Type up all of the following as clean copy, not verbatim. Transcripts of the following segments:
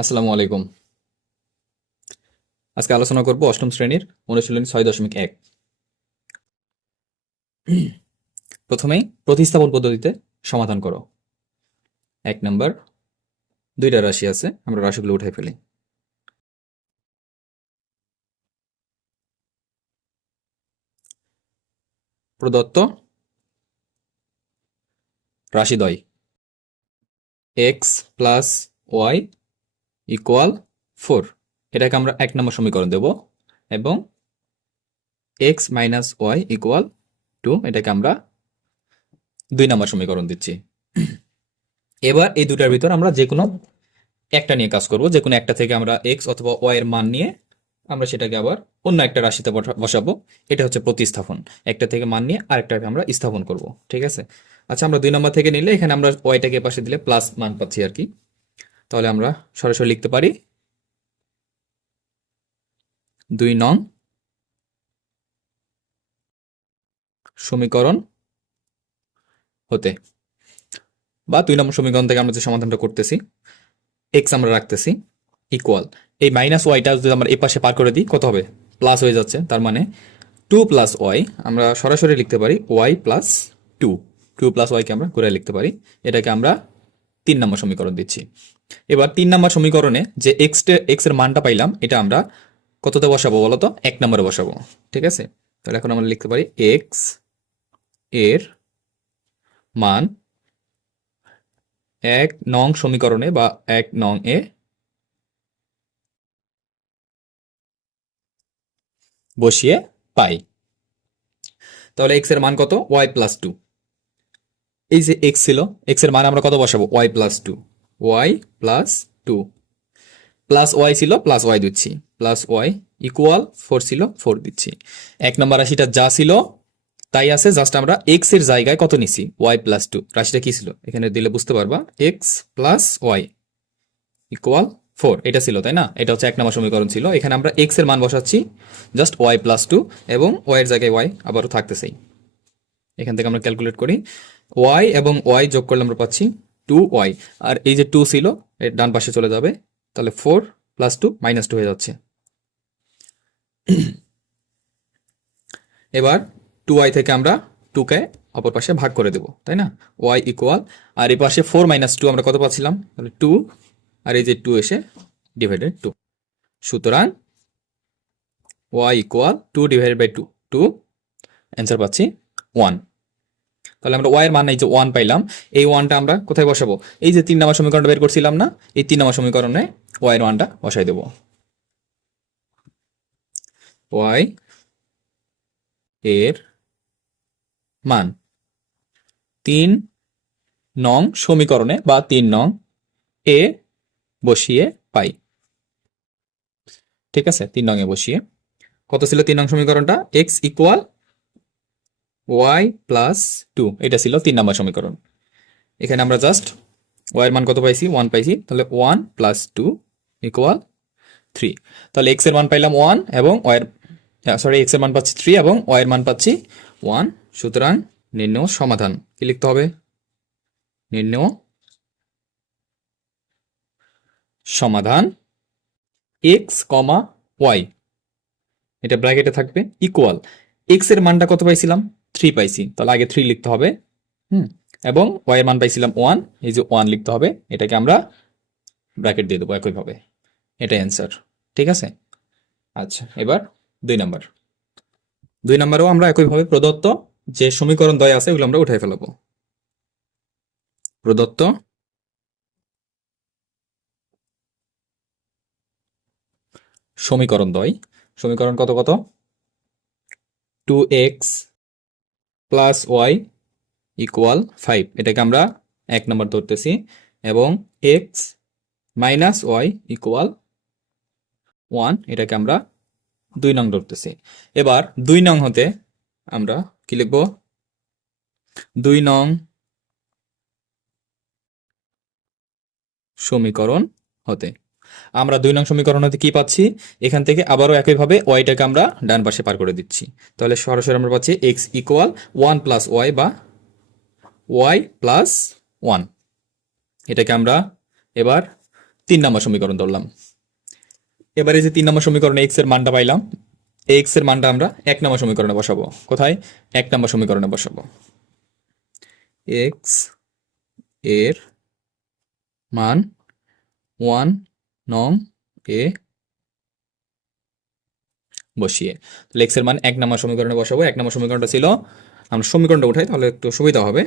আসসালামু আলাইকুম। আজকে আলোচনা করব অষ্টম শ্রেণীর অনুশীলনী 6.1। প্রথমেই প্রতিস্থাপন পদ্ধতিতে সমাধান করো। 1 নাম্বার, দুইটা রাশি আছে, আমরা রাশিগুলো উঠাই ফেলি। প্রদত্ত রাশিদ্বয় এক্স প্লাস ওয়াই ইকুয়াল 4, এটাকে আমরা 1 নম্বর সমীকরণ দেব, এবং এক্স মাইনাস ওয়াই ইকুয়াল 2, এটাকে আমরা 2 নম্বর সমীকরণ দিচ্ছি। এবার এই দুটার ভিতর আমরা যে কোনো একটা নিয়ে কাজ করব, যে কোনো একটা থেকে আমরা এক্স অথবা ওয়াই এর মান নিয়ে আমরা সেটাকে আবার অন্য একটা রাশিতে বসাবো। এটা হচ্ছে প্রতিস্থাপন। একটা থেকে মান নিয়ে আরেকটাকে আমরা স্থাপন করব, ঠিক আছে? আচ্ছা, আমরা 2 নম্বর থেকে নিলে এখানে আমরা ওয়াইটাকে পাশে দিলে প্লাস মান পাচ্ছি আর কি। তাহলে আমরা সরাসরি লিখতে পারি 2 নং সমীকরণ হতে, বা 2 নম্বর সমীকরণ থেকে আমরা যে সমাধানটা করতেছি, এক্স আমরা রাখতেছি ইকুয়াল, এই মাইনাস ওয়াইটা যদি আমরা এই পাশে পার করে দিই কত হবে? প্লাস হয়ে যাচ্ছে, তার মানে 2 প্লাস ওয়াই আমরা সরাসরি লিখতে পারি ওয়াই প্লাস 2। 2 প্লাস ওয়াইকে আমরা ঘুরে লিখতে পারি। এটাকে আমরা 3 নম্বর সমীকরণ দিচ্ছি। এবার 3 নম্বর সমীকরণে যে এক্স এর মানটা পাইলাম, এটা আমরা কততে বসাবো বলতো? 1 নম্বরে বসাবো, ঠিক আছে? তাহলে এখন আমরা লিখতে পারি এক্স এর মান 1 নং সমীকরণে বা 1 নং এ বসিয়ে পাই। তাহলে এক্স এর মান কত? Y plus 2। এই যে এক্স ছিল, এক্স এর মান আমরা কত বসাবো? Y plus 2। Y plus 2 plus Y ছিল, প্লাস ওয়াই দিচ্ছি, প্লাস ওয়াই ইকুয়াল 4 ছিল, 4 দিচ্ছি। 1 নম্বর রাশিটা যা ছিল তাই আছে, জাস্ট আমরা এক্স এর জায়গায় কত নিছি? Y plus 2। রাশিটা কি ছিল এখানে দিলে বুঝতে পারবা, এক্স প্লাস ওয়াই ইকুয়াল 4, এটা ছিল তাই না? এটা হচ্ছে 1 নম্বর সমীকরণ ছিল। এখানে আমরা এক্স এর মান বসাচ্ছি জাস্ট ওয়াই প্লাস 2, এবং ওয়াই এর জায়গায় ওয়াই আবারও থাকতেছেই। এখান থেকে আমরা ক্যালকুলেট করি, ওয়াই এবং ওয়াই যোগ করলে আমরা পাচ্ছি 2y, আর এই যে 2 ছিল এর ডান পাশে চলে যাবে, তাহলে 4 প্লাস 2 মাইনাস 2 হয়ে যাচ্ছে। এবার 2y থেকে আমরা 2কে অপর পাশে ভাগ করে দেব, তাই না? y ইকুয়াল, আর এই পাশে 4 মাইনাস 2 আমরা কত পাচ্ছিলাম? তাহলে 2, আর এই যে 2 এসে ডিভাইডেড 2, সুতরাং y equal 2 divided by 2, 2, answer পাচ্ছি 1। তাহলে আমরা ওয়াই এর মান এই যে 1 পাইলাম, এই 1টা আমরা কোথায় বসাবো? এই যে 3 নম্বর সমীকরণটা বের করছিলাম না, এই 3 নম্বর সমীকরণে ওয়াই এর মানটা বসাই দেব। ওয়াই এর মান 3 নং সমীকরণে বা 3 নং এ বসিয়ে পাই, ঠিক আছে? 3 নং এ বসিয়ে কত ছিল 3 নং সমীকরণটা? এক্স ইকুয়াল ওয়াই প্লাস 2, এটা ছিল 3 নম্বর সমীকরণ। এখানে আমরা জাস্ট ওয়াই এর মান কত পাইছি? 1 পাইছি, তাহলে 1 প্লাস 2 ইকুয়াল 3। তাহলে এক্স এর মান পাইলাম 1 এবং ওয়াই এর, সরি, এক্স এর মান পাচ্ছি 3 এবং ওয়াই এর মান পাচ্ছি 1। সুতরাং নির্ণেয় সমাধান কি লিখতে হবে? নির্ণেয় সমাধান এক্স কমা ওয়াই, এটা ব্র্যাকেটে থাকবে, ইকুয়াল এক্স এর মানটা কত পাইছিলাম? 3 পাইছি, তাহলে আগে 3 লিখতে হবে, এবং ওয়াই এর মান পাইছিলাম 1, এই যে 1 লিখতে হবে, এটাকে আমরা ব্র্যাকেট দিয়ে দেবো একইভাবে। এটাই অ্যান্সার, ঠিক আছে? আচ্ছা, এবার 2 নম্বর। 2 নম্বরেও আমরা একইভাবে প্রদত্ত যে সমীকরণ দ্বয় আছে ওগুলো আমরা উঠাই ফেলাবো। প্রদত্ত সমীকরণ দ্বয়, সমীকরণ কত কত? 2x প্লাস ওয়াই ইকুয়াল 5, এটাকে আমরা 1 নম্বর ধরতেছি, এবং x মাইনাস ওয়াই ইকুয়াল 1, এটাকে আমরা 2 নং ধরতেছি। এবার 2 নং হতে আমরা কি লিখব? 2 নং সমীকরণ হতে আমরা 2 নং সমীকরণ হতে কি পাচ্ছি? এখান থেকে আবারও একইভাবে ওয়াইটাকে আমরা ডান পাশে পার করে দিচ্ছি, তাহলে সরাসরি আমরা পাচ্ছি এক্স ইকুয়াল 1 প্লাস ওয়াই বা ওয়াই প্লাস 1। এটাকে আমরা এবার 3 নম্বর সমীকরণ ধরলাম। এবারে যে 3 নম্বর সমীকরণে এক্স এর মানটা পাইলাম, এই এক্স এর মানটা আমরা 1 নম্বর সমীকরণে বসাবো। কোথায়? 1 নম্বর সমীকরণে বসাবো। এক্স এর মান 1 নং এ বসিয়ে, তাহলে এক্স এর মান 1 নম্বর সমীকরণে বসাবো। 1 নম্বর সমীকরণটা ছিল, আমরা সমীকরণটা উঠাই তাহলে একটু সুবিধা হবে।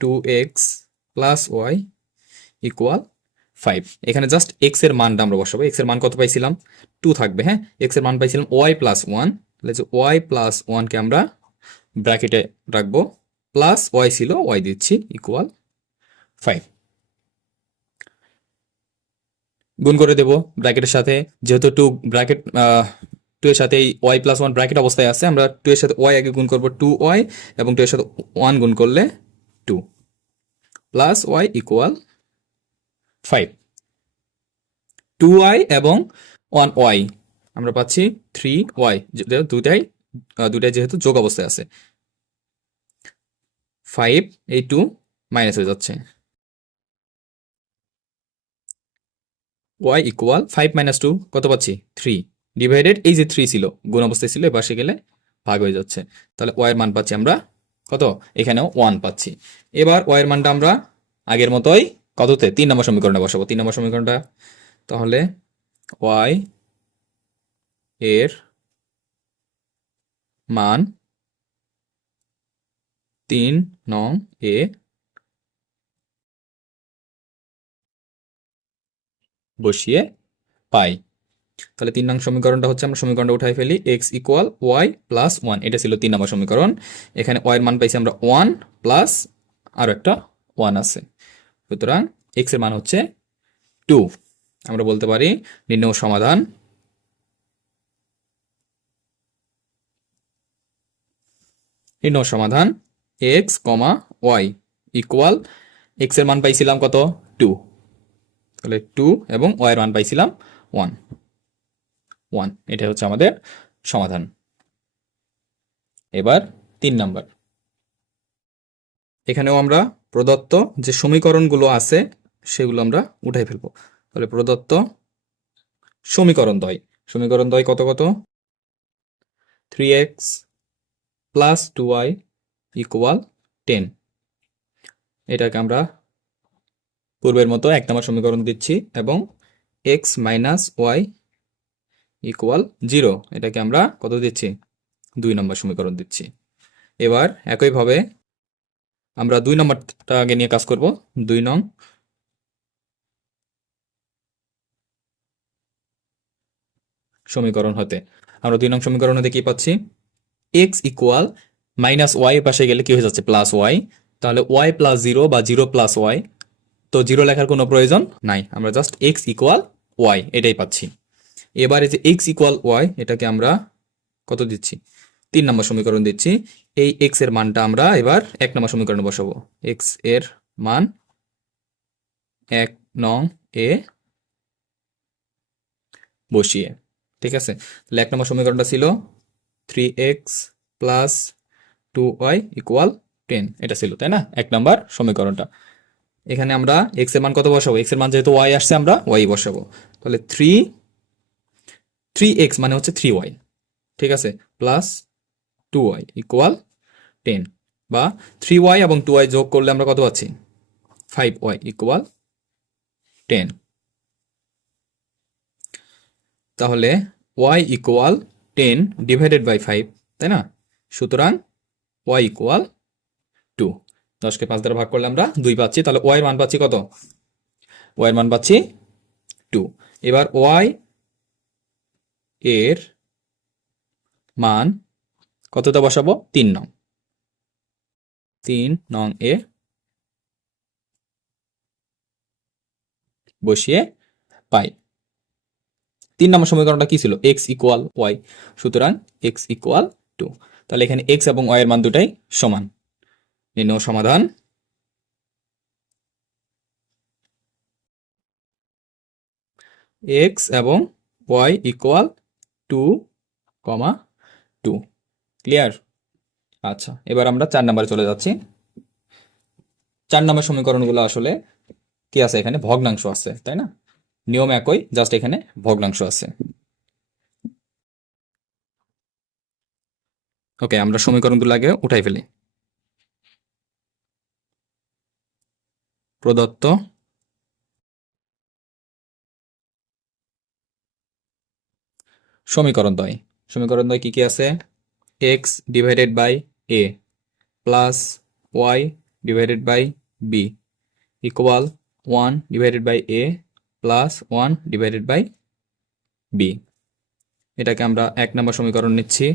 2x plus Y equal 5। এখানে জাস্ট এক্স এর মানটা আমরা বসাবো। এক্স এর মান কত পাইছিলাম? 2 থাকবে। হ্যাঁ, এক্স এর মান পাইছিলাম ওয়াই প্লাস 1, তাহলে যে ওয়াই প্লাস 1কে আমরা ব্র্যাকেটে রাখবো, প্লাস ওয়াই ছিল, ওয়াই দিচ্ছি, ইকুয়াল 5। গুণ করে দেব ব্র্যাকেটের সাথে, যেহেতু টু ব্র্যাকেট, টু এর সাথে এই ওয়াই প্লাস 1 ব্র্যাকেট অবস্থায় আছে, আমরা 2 এর সাথে ওয়াই আগে গুণ করবো 2y, এবং 2 এর সাথে 1 গুণ করলে 2, প্লাস ওয়াই ইকুয়াল 5। 2y এবং 1y আমরা পাচ্ছি 3y, দুটাই যেহেতু যোগ অবস্থায় আছে। 5, এই 2 মাইনাস হয়ে যাচ্ছে, y ইকুয়াল 5 মাইনাস 2 কত পাচ্ছি? 3 ডিভাইডেড, এই যে 3 ছিল গুণ অবস্থায় ছিল, এপাশে গেলে ভাগ হয়ে যাচ্ছে, তাহলে y এর মান পাচ্ছি আমরা কত? এখানেও 1 পাচ্ছি। এবার y এর মানটা আমরা আগের মতোই কততে? 3 নম্বর সমীকরণে বসাবো। 3 নম্বর সমীকরণটা তাহলে y এর মান 3 নং এ বসিয়ে পাই। তাহলে 3 নং সমীকরণটা হচ্ছে, আমরা সমীকরণটা উঠাই ফেলি, এক্স ইকুয়াল ওয়াই প্লাস 1, এটা ছিল 3 নম্বর সমীকরণ। এখানে ওয়াই এর মান পাইছি আমরা 1, প্লাস আর একটা 1 আছে, সুতরাং এক্স এর মান হচ্ছে 2। আমরা বলতে পারি নির্ণয় সমাধান এক্স কমা ওয়াই ইকুয়াল, এক্স এর মান পাইছিলাম কত? 2, তাহলে 2 এবং ওয়াই এর মান পাইছিলাম 1, এটা হচ্ছে আমাদের সমাধান। এবার 3 নাম্বার, এখানেও আমরা প্রদত্ত যে সমীকরণগুলো আছে সেগুলো আমরা উঠাই ফেলবো। তাহলে প্রদত্ত সমীকরণ দ্বয় কত কত? 3x plus 2y equal 10। এটাকে আমরা পূর্বের মতো 1 নম্বর সমীকরণ দিচ্ছি, এবং x মাইনাস ওয়াই ইকুয়াল 0, এটাকে আমরা কত দিচ্ছি? 2 নম্বর সমীকরণ দিচ্ছি। এবার একইভাবে আমরা 2 নম্বরটা আগে নিয়ে কাজ করব। 2 নং সমীকরণ হতে আমরা 2 নং সমীকরণ হতে কি পাচ্ছি? x ইকুয়াল মাইনাস ওয়াই পাশে গেলে কি হয়ে যাচ্ছে? প্লাস ওয়াই, তাহলে ওয়াই প্লাস 0 বা 0 প্লাস ওয়াই, তো 0 লেখার কোনো প্রয়োজন নাই, আমরা জাস্ট x ইকুয়াল ওয়াই এটাই পাচ্ছি। এবারে যে x ইকুয়াল ওয়াই, এটাকে আমরা কত দিচ্ছি? 3 নম্বর সমীকরণ দিচ্ছি। এই x এর মানটা আমরা এবার 1 নম্বর সমীকরণে বসাবো। x এর মান 1 নং এ বসিয়ে, ঠিক আছে। তাহলে 1 নম্বর সমীকরণটা ছিল 3x প্লাস 2y ইকুয়াল 10, এটা ছিল, তাই না 1 নম্বর সমীকরণটা। এখানে আমরা x এর মান কত বসাবো? x এর মান যেহেতু y আসছে, আমরা y বসাবো। তাহলে 3x মানে হচ্ছে 3y, ঠিক আছে, প্লাস 2y ইকুয়াল 10, বা 3y এবং 2y যোগ করলে আমরা কত পাচ্ছি? 5y equal 10। তাহলে y ইকুয়াল 10 ডিভাইডেড বাই 5, তাই না? সুতরাং y ইকুয়াল 2। 10কে 5 দ্বারা ভাগ করলে আমরা 2 পাচ্ছি, তাহলে y এর মান পাচ্ছি কত? y এর মান পাচ্ছি 2। এবার y এর মান কতটা বসাবো? 3 নং এ বসিয়ে পাই। 3 নম্বর সমীকরণটা কি ছিল? x ইকুয়াল ওয়াই, সুতরাং x ইকুয়াল 2। তাহলে এখানে x এবং y এর মান দুটাই সমান। নির্ণয় সমাধান x এবং y ইকুয়াল 2, 2। ক্লিয়ার? আচ্ছা, এবার আমরা 4 নম্বরে চলে যাচ্ছি। 4 নম্বর সমীকরণগুলো আসলে কি আছে? এখানে ভগ্নাংশ আছে, তাই না? নিয়ম একই, জাস্ট এখানে ভগ্নাংশ আছে। ওকে, আমরা সমীকরণগুলো আগে উঠাই ফেলি। প্রদত্ত সমীকরণ দ্বয় কি কি আছে? X divided by A plus Y divided by B equal 1 divided by A plus 1 divided by B. এটাকে আমরা 1 নম্বর সমীকরণ নিচ্ছি।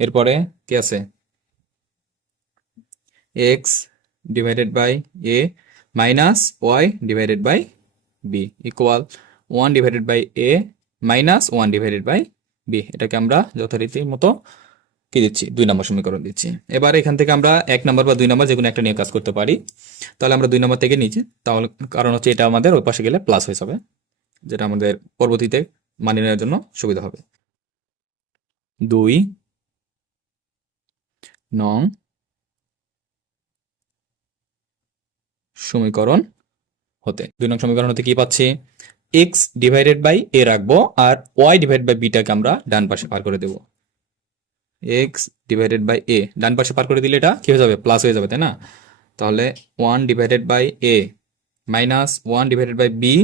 এরপরে কি আছে? X divided by A minus Y divided by B equal 1 divided by A minus 1 divided by B. এটাকে আমরা যথারীতি মতো কি দিচ্ছি? 2 নম্বর সমীকরণ দিচ্ছি। এবার এখান থেকে আমরা 1 নম্বর বা 2 নম্বর যে কোনো একটা নিয়ে কাজ করতে পারি। তাহলে আমরা 2 নম্বর থেকে নিচ্ছি, তাহলে কারণ হচ্ছে এটা আমাদের ওই পাশে গেলে প্লাস হয়ে যাবে, যেটা আমাদের পরবর্তীতে মানিয়ে নেওয়ার জন্য সুবিধা হবে। 2 নং সমীকরণ হতে 2 নং সমীকরণ হতে কি পাচ্ছি? এক্স ডিভাইডেড বাই এ রাখবো আর ওয়াই ডিভাইড বাই বিটাকে আমরা ডান পাশে পার করে দেব। এক্স ডিভাইডেড বাই এ ডান পাশে পার করে দিলে এটা কি হয়ে যাবে? প্লাস হয়ে যাবে, তাই না? তাহলে 1 divided by A minus 1 divided by B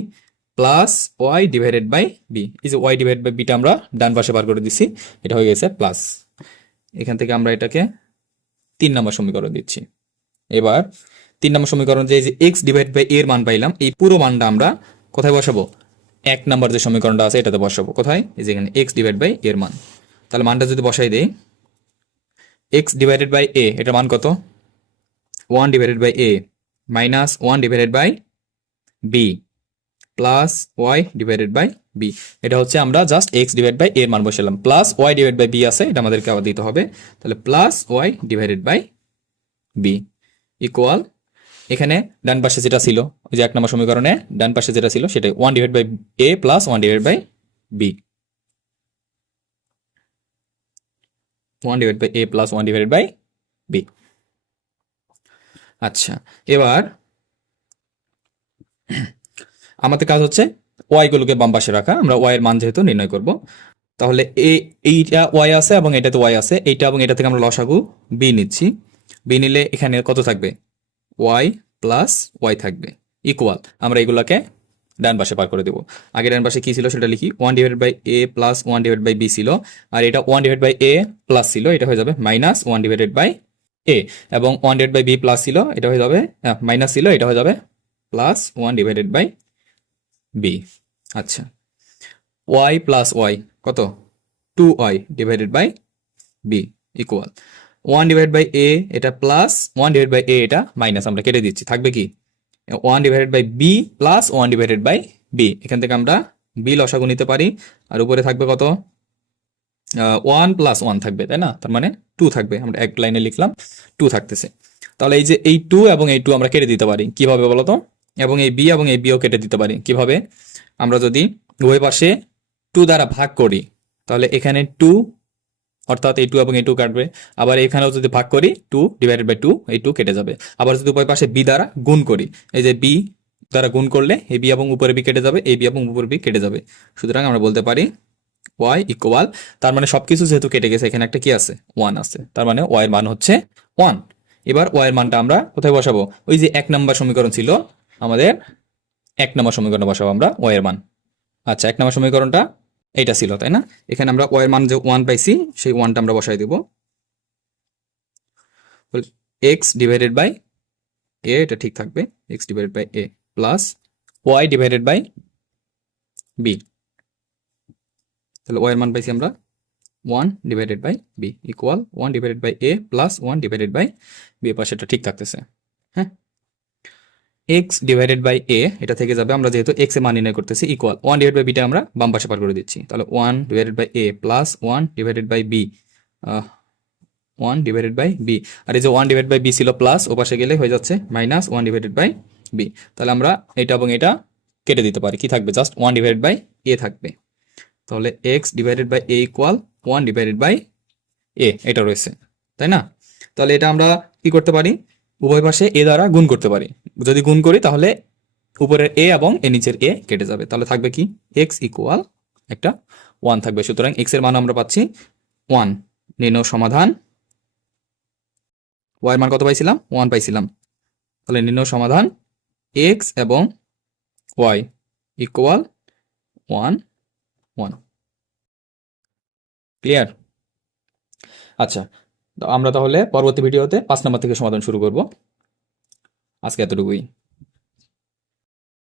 plus Y divided by B. এই যে ওয়াই ডিভাইড বাই বিটা আমরা ডান পাশে পার করে দিচ্ছি, এটা হয়ে গেছে প্লাস। এখান থেকে আমরা এটাকে 3 নম্বর সমীকরণ দিচ্ছি। এবার 3 নম্বর সমীকরণ যে এক্স ডিভাইড বাই এর মান পাইলাম, এই পুরো মানটা আমরা কোথায় বসাবো? 1 নম্বর যে সমীকরণটা আছে এটাতে বসাবো। কোথায়? এই যে এখানে এক্স ডিভাইড বাই এর মান। তাহলে মানটা যদি বসাই দেই, এক্স ডিভাইডেড বাই এ এটার মান কত? 1 divided by A minus 1 divided by B plus Y divided by B. এটা হচ্ছে আমরা জাস্ট এক্স ডিভাইড বাই এর মান বসালাম, plus Y divide by B আছে, এটা আমাদেরকে আবার দিতে হবে। তাহলে plus Y divided by B equal, এখানে ডান পাশে যেটা ছিল ওই যে 1 নম্বর সমীকরণে ডান পাশে যেটা ছিল সেটাই 1 divide by A plus 1 divide by B. 1 divide by A plus 1 divide by B. আচ্ছা, এবার আমাদের কাজ হচ্ছে ওয়াই গুলোকে বাম পাশে রাখা। আমরা ওয়াই এর মান যেহেতু নির্ণয় করব, তাহলে এইটা ওয়াই আছে এবং এটাতে ওয়াই আছে, এইটা এবং এটা থেকে আমরা লসাগু বি নিচ্ছি। বি নিলে এখানে কত থাকবে? ওয়াই প্লাস ওয়াই থাকবে ইকুয়াল, আমরা এগুলাকে ডান পাশে পার করে দেবো। আগে ডান পাশে কি ছিল সেটা লিখি, 1 divide by A plus 1 divide by B ছিল, আর এটা 1 ডিভাইড বাই এ প্লাস ছিল, এটা হয়ে যাবে মাইনাস 1 ডিভাইডেড বাই এ, এবং 1 ডিভাইড বাই বি প্লাস ছিল, এটা হয়ে যাবে মাইনাস ছিল, এটা হয়ে যাবে প্লাস 1 ডিভাইডেড বাই বি। আচ্ছা, ওয়াই প্লাস ওয়াই কত? 2y divided by B equal 1 divide by এ এটা প্লাস 1 ডিভাইড বাই এ এটা মাইনাস, আমরা কেটে দিচ্ছি, থাকবে কি? 1 divided by B plus 1 divided by B. এখান থেকে আমরা বি লসাগু নিতে পারি, আর উপরে থাকবে কত? 1 প্লাস 1 থাকবে, তাই না? তার মানে 2 থাকবে, আমরা এক লাইনে লিখলাম 2 থাকতেছে। তাহলে এই যে এই 2 এবং এই 2 আমরা কেটে দিতে পারি কিভাবে বলো তো? এবং এই বি এবং এই বিও কেটে দিতে পারি কিভাবে? আমরা যদি উভয় পাশে 2 দ্বারা ভাগ করি, তাহলে এখানে 2 অর্থাৎ এই 2 এবং এই 2 কাটবে। আবার এখানেও যদি ভাগ করি 2 ডিভাইডেড বাই 2, এই 2 কেটে যাবে। আবার যদি উভয় পাশে বি দ্বারা গুণ করি, এই যে বি দ্বারা গুণ করলে এই বি এবং উপরে বি কেটে যাবে, এই বি এবং উপরে বি কেটে যাবে। সুতরাং আমরা বলতে পারি ওয়াই ইকুয়াল, তার মানে সবকিছু যেহেতু কেটে গেছে এখানে একটা কি আছে? 1 আছে, তার মানে ওয়াই এর মান হচ্ছে 1। এবার ওয়াই এর মানটা আমরা কোথায় বসাবো? ওই যে 1 নম্বর সমীকরণ ছিল আমাদের, 1 নম্বর সমীকরণে বসাবো আমরা ওয়াই এর মান। আচ্ছা, 1 নম্বর সমীকরণটা এইটা ছিল, তাই না? এখানে আমরা ওয়াই এর মান যে 1 পাইছি সেই 1টা আমরা বসাই দেব। এক্স ডিভাইডেড বাই এ, এটা ঠিক থাকবে, X divided by A plus Y divided by B. তাহলে ওয়াই এর মান পাইছি আমরা 1 divided by B equal 1 divided by A plus 1 divided by B, পাশে এটা ঠিক থাকতেছে। হ্যাঁ, এক্স ডিভাইডেড বাই এ এটা থেকে যাবে, আমরা যেহেতু এক্স এর মান নির্ণয় করতেছি, ইকুয়াল 1 ডিভাইড বাই বিটা আমরা বাম পাশে পার করে দিচ্ছি। তাহলে 1 divided by A plus 1 divided by B, 1 divided by b. আর এই যে 1 ডিভাইড বাই বি ছিল প্লাস, ও পাশে গেলে হয়ে যাচ্ছে মাইনাস 1 ডিভাইডেড বাই বি। তাহলে আমরা এটা এবং এটা কেটে দিতে পারি, কি থাকবে? জাস্ট 1 ডিভাইডেড বাই এ থাকবে। তাহলে x divided by a equal 1 divided by এ, এটা রয়েছে, তাই না? তাহলে এটা আমরা কি করতে পারি? উভয় পাশে এ দ্বারা গুণ করতে পারি। যদি গুণ করি তাহলে উপরের এ এবং এ নিচের এ কেটে যাবে, তাহলে থাকবে কি এক্স ইকুয়াল একটা 1 থাকবে। সুতরাং এক্স এর মান আমরা পাচ্ছি 1। নির্ণয় সমাধান, ওয়াই এর মান কত পাইছিলাম? 1 পাইছিলাম। তাহলে নির্ণয় সমাধান এক্স এবং ওয়াই ইকুয়াল 1 1। ক্লিয়ার? আচ্ছা, তো আমরা তাহলে পরবর্তী ভিডিওতে 5 নম্বর থেকে সমাধান শুরু করব। আজকে এতটুকুই।